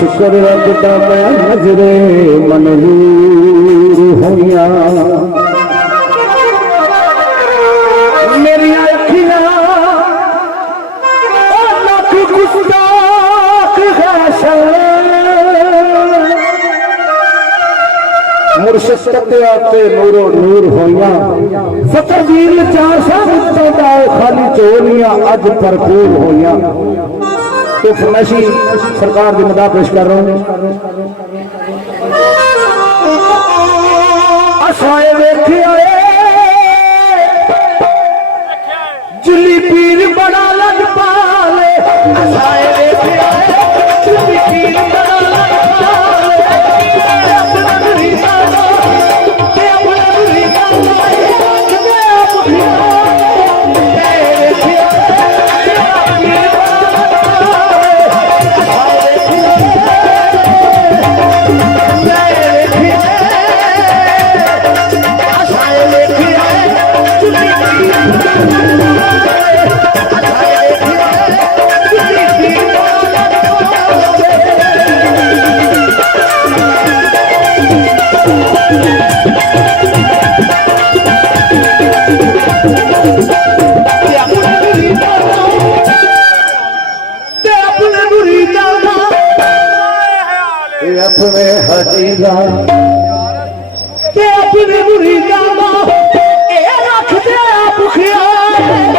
शुक्र रब दा मैं नजरे मनूर होइया मेरी अखियां लख गुस्ताख मुर्शिद कत्या ते नूरो नूर होइया फकर दीन चार साहित्यों का खाली चोलियां अज भरपूर होइया। तो फरमाइशी सरकार की मदा पेश कर रहा हूं। असाए वेखे आए जुली पीर बड़ा लग पाले असाए वेखे आए जुली पीर बड़ा लग पाले अपना रीता के अपना रीता अपने हजीरा के अपने मुरीदा ए रख दे आप ख्याल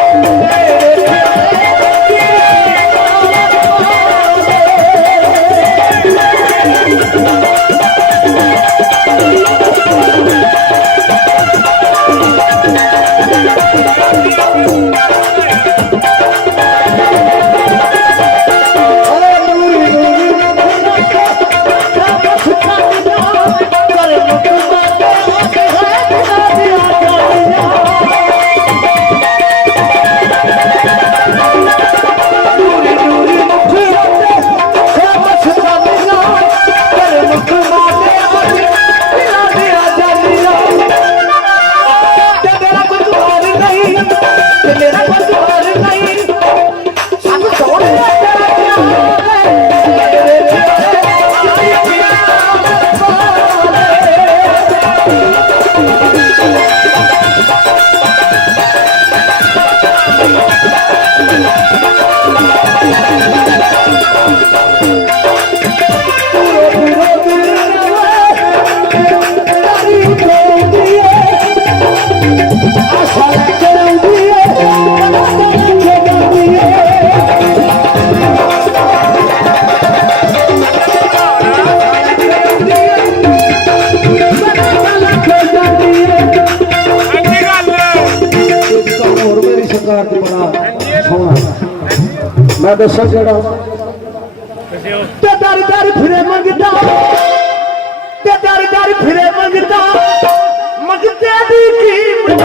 मैं दसा जड़ा दर दर फिरे मंगता दर दर फिरे मंगता मंगते दी कीमत